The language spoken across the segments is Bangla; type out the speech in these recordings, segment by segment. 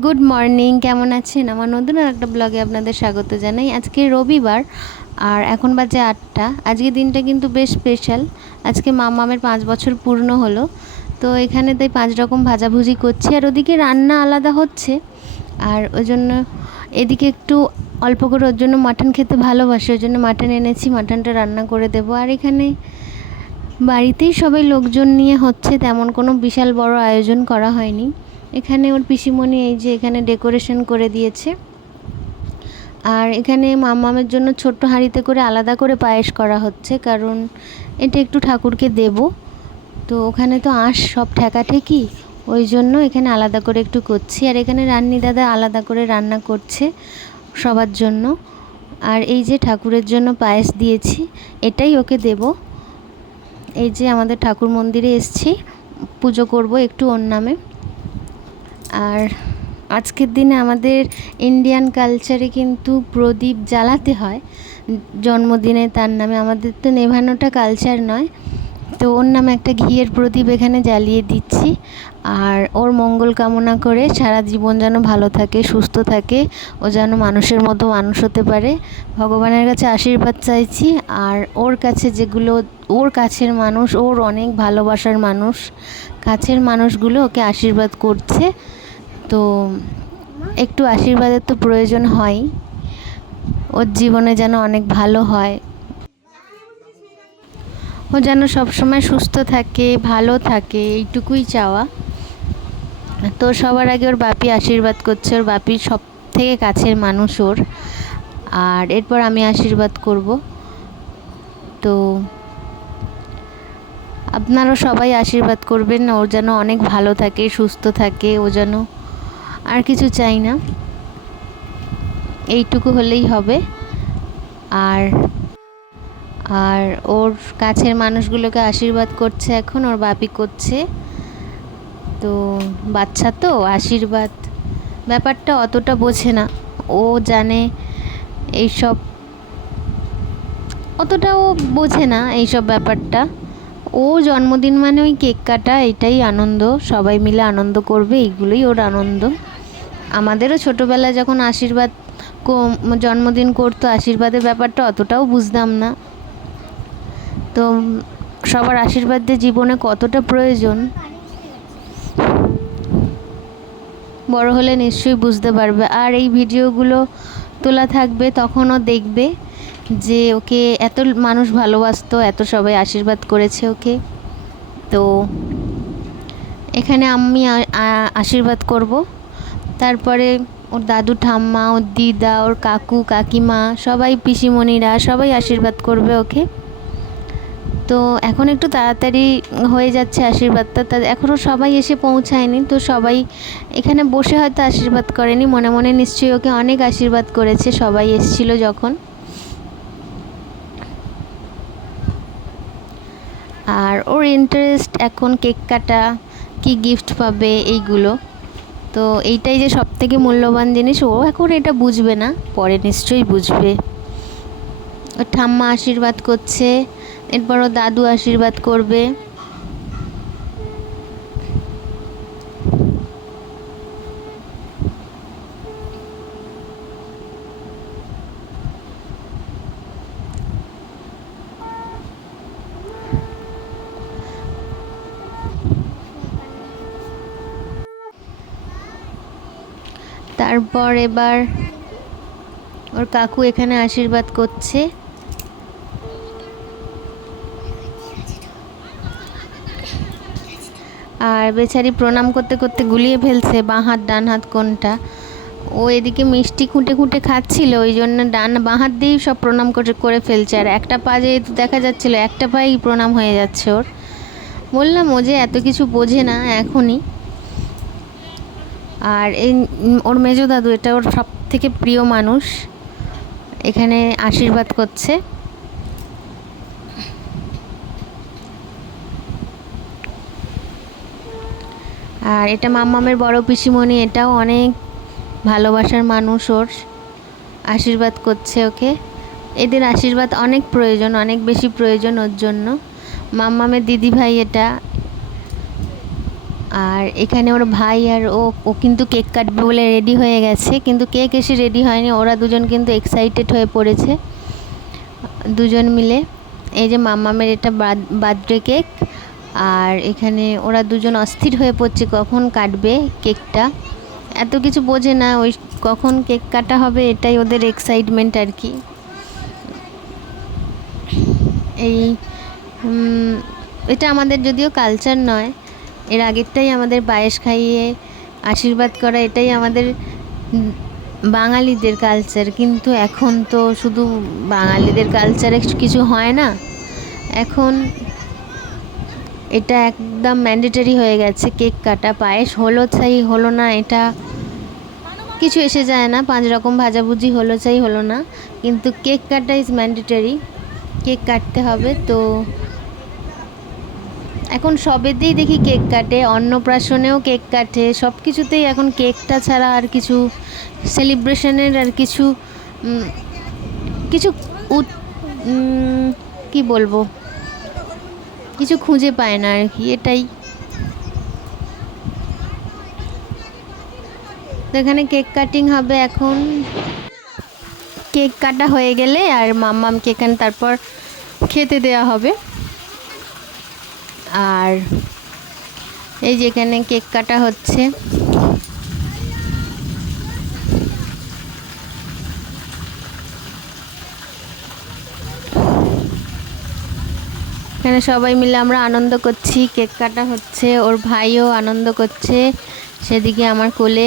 গুড মর্নিং কেমন আছেন? আমার নতুন আর একটা ব্লগে আপনাদের স্বাগত জানাই। আজকে রবিবার আর এখন বাজে আটটা। আজকে দিনটা কিন্তু বেশ স্পেশাল আজকে মামামের পাঁচ বছর পূর্ণ হলো। তো এখানে তাই পাঁচ রকম ভাজাভুজি করছি। আর ওদিকে রান্না আলাদা হচ্ছে। আর ওই জন্য এদিকে একটু অল্প করে, ওর জন্য মাটন খেতে ভালোবাসে। ওই জন্য মাটন এনেছি মাটনটা রান্না করে দেবো। আর এখানে বাড়িতেই সবাই লোকজন নিয়ে হচ্ছে। তেমন কোনো বিশাল বড় আয়োজন করা হয়নি। এখানে ওর পিসিমণি এই যে এখানে ডেকোরেশন করে দিয়েছে। আর এখানে মামামের জন্য ছোট্ট হাঁড়িতে করে আলাদা করে পায়েস করা হচ্ছে, কারণ এটা একটু ঠাকুরকে দেব। তো ওখানে তো আঁশ সব ঠেকাঠেকি, ওই জন্য এখানে আলাদা করে একটু করছি। আর এখানে রান্নি দাদা আলাদা করে রান্না করছে সবার জন্য। আর এই যে ঠাকুরের জন্য পায়েস দিয়েছি, এটাই ওকে দেব। এই যে আমাদের ঠাকুর মন্দিরে এসছি, পুজো করব একটু ওর নামে। আর আজকের দিনে আমাদের ইন্ডিয়ান কালচারে কিন্তু প্রদীপ জ্বালাতে হয়। জন্মদিনে তার নামে আমাদের তো নেভানোটা কালচার নয়। তো ওর নামে একটা ঘিয়ের প্রদীপ এখানে জ্বালিয়ে দিচ্ছি। আর ওর মঙ্গল কামনা করে সারা জীবন যেন ভালো থাকে, সুস্থ থাকে ও যেন মানুষের মতো মানুষ হতে পারে। ভগবানের কাছে আশীর্বাদ চাইছি। আর ওর কাছে যেগুলো, ওর কাছের মানুষ, ওর অনেক ভালোবাসার মানুষ, কাছের মানুষগুলো ওকে আশীর্বাদ করছে। তো একটু আশীর্বাদের তো প্রয়োজন হয়। ওর জীবনে যেন অনেক ভালো হয়। ও যেন সবসময় সুস্থ থাকে, ভালো থাকে, এইটুকুই চাওয়া। তো সবার আগে ওর বাপি আশীর্বাদ করছে। ওর বাপির সব থেকে কাছের মানুষ ওর। আর এরপর আমি আশীর্বাদ করব। তো আপনারাও সবাই আশীর্বাদ করবেন। ওর যেন অনেক ভালো থাকে, সুস্থ থাকে, ও যেন আর কিছু চাই না। এইটুকু হলেই হবে। আর আর ওর কাছের মানুষগুলোকে আশীর্বাদ করছে এখন, ওর বাপি করছে। তো বাচ্চা তো, আশীর্বাদ। ব্যাপারটা অতটা বোঝে না। ও জানে এইসব। অতটা ও বোঝে না এইসব ব্যাপারটা। ও জন্মদিন মানে ওই কেক কাটা, এটাই আনন্দ। সবাই মিলে আনন্দ করবে, এইগুলোই ওর আনন্দ। আমাদেরও ছোটোবেলায় যখন আশীর্বাদ জন্মদিন করতো, আশীর্বাদের ব্যাপারটা অতটাও বুঝতাম না। তো সবার আশীর্বাদ দিয়ে জীবনে কতটা প্রয়োজন, বড় হলে নিশ্চয়ই বুঝতে পারবে। আর এই ভিডিওগুলো তোলা থাকবে, তখনও দেখবে যে ওকে এত মানুষ ভালোবাসতো, এত সবাই আশীর্বাদ করেছে ওকে। তো এখানে আমি আশীর্বাদ করব। তারপরে ওর দাদু ঠাম্মা, ওর দিদা, ওর কাকু, কাকিমা, সবাই পিসিমণিরা সবাই আশীর্বাদ করবে ওকে। তো এখন একটু তাড়াতাড়ি হয়ে যাচ্ছে আশীর্বাদটা। তা এখনও সবাই এসে পৌঁছায়নি, তো সবাই এখানে বসে হয়তো আশীর্বাদ করেনি। মনে মনে নিশ্চয়ই ওকে অনেক আশীর্বাদ করেছে সবাই এসছিল যখন। আর ওর ইন্টারেস্ট এখন কেক কাটা, কি গিফট পাবে এইগুলো। তো এইটাই যে সব থেকে মূল্যবান জিনিস, ও এখন এটা বুঝবে না, পরে নিশ্চয়ই বুঝবে। ওর ঠাম্মা আশীর্বাদ করছে এরপর ও দাদু আশীর্বাদ করবে। তারপর এবার ওর কাকু এখানে আশীর্বাদ করছে। আর বেচারি প্রণাম করতে করতে গুলিয়ে ফেলছে বাঁ হাত, ডান হাত কোনটা। ও এদিকে মিষ্টি খুঁটে খুঁটে খাচ্ছিল, ওই জন্য ডান বাঁ হাত দিয়েই সব প্রণাম করে করে ফেলছে। আর একটা পা যেহেতু দেখা যাচ্ছিল, একটা পায়েই প্রণাম হয়ে যাচ্ছে ওর। বললাম, ও যে এত কিছু বোঝে না এখনই। আর এই ওর মেজো দাদু, এটা ওর সব থেকে প্রিয় মানুষ। এখানে আশীর্বাদ করছে। আর এটা মাম্মামের বড় পিসিমণি, এটাও অনেক ভালোবাসার মানুষ ওর। আশীর্বাদ করছে ওকে। এদের আশীর্বাদ অনেক প্রয়োজন, অনেক বেশি প্রয়োজন ওর জন্য। মাম্মামের দিদি ভাই এটা আর এখানে ওর ভাই আর ও ও কিন্তু কেক কাটবে বলে রেডি হয়ে গেছে, কিন্তু কেক এসে রেডি হয়নি। ওরা দুজন কিন্তু এক্সাইটেড হয়ে পড়েছে, দুজন মিলে। এই যে মাম্মামের এটা বার্থডে কেক, আর এখানে ওরা দুজন অস্থির হয়ে পড়ছে, কখন কাটবে কেকটা। এত কিছু বোঝে না, ওই কখন কেক কাটা হবে এটাই ওদের এক্সাইটমেন্ট আর কি। এই এটা আমাদের যদিও কালচার নয় এর আগেরটাই আমাদের পায়েস খাইয়ে আশীর্বাদ করা, এটাই আমাদের বাঙালিদের কালচার কিন্তু এখন তো শুধু বাঙালিদের কালচারে কিছু হয় না। এখন এটা একদম ম্যান্ডেটরি হয়ে গেছে, কেক কাটা, পায়েস হলো চাই হলো না, এটা কিছু এসে যায় না, পাঁচ রকম ভাজাভুজি হলো চাই হলো না। কিন্তু কেক কাটা ইজ ম্যান্ডেটরি কেক কাটতে হবে তো এখন সবেতেই দেখি কেক কাটে, অন্নপ্রাশনেও কেক কাটে সব কিছুতেই এখন কেকটা ছাড়া আর কিছু সেলিব্রেশনের আর কিছু কিছু কি বলব? কিছু খুঁজে পায় না আর কি, এটাই। তো এখানে কেক কাটিং হবে এখন। কেক কাটা হয়ে গেলে আর মাম্মামকে এখানে তারপর খেতে দেওয়া হবে। আর এই যেখানে কেক কাটা হচ্ছে। এখানে সবাই মিলে আমরা আনন্দ করছি, কেক কাটা হচ্ছে, ওর ভাইও আনন্দ করছে, সেদিকে আমার কোলে।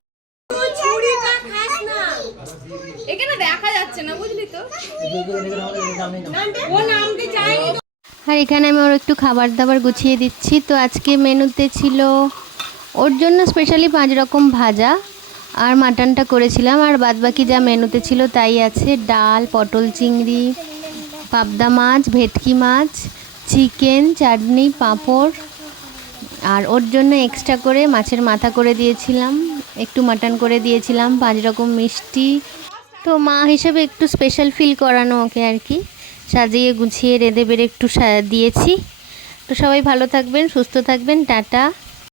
এখানে দেখা যাচ্ছে না বুঝলি তো? ও নামতে চাইনি আর এখানে আমি ওর একটু খাবার দাবার গুছিয়ে দিচ্ছি। তো আজকে মেনুতে ছিল ওর জন্য স্পেশালি পাঁচ রকম ভাজা আর মাটনটা করেছিলাম। আর বাদবাকি যা মেনুতে ছিল তাই আছে ডাল পটল চিংড়ি পাবদা মাছ ভেটকি মাছ চিকেন চাটনি পাঁপড়। আর ওর জন্য এক্সট্রা করে মাছের মাথা করে দিয়েছিলাম। একটু মাটন করে দিয়েছিলাম, পাঁচ রকম মিষ্টি। তো মা হিসেবে একটু স্পেশাল ফিল করানো ওকে আর কি। সাজিয়ে গুছিয়ে রেঁধে বেড়ে একটু দিয়েছি। তো সবাই ভালো থাকবেন, সুস্থ থাকবেন, টাটা।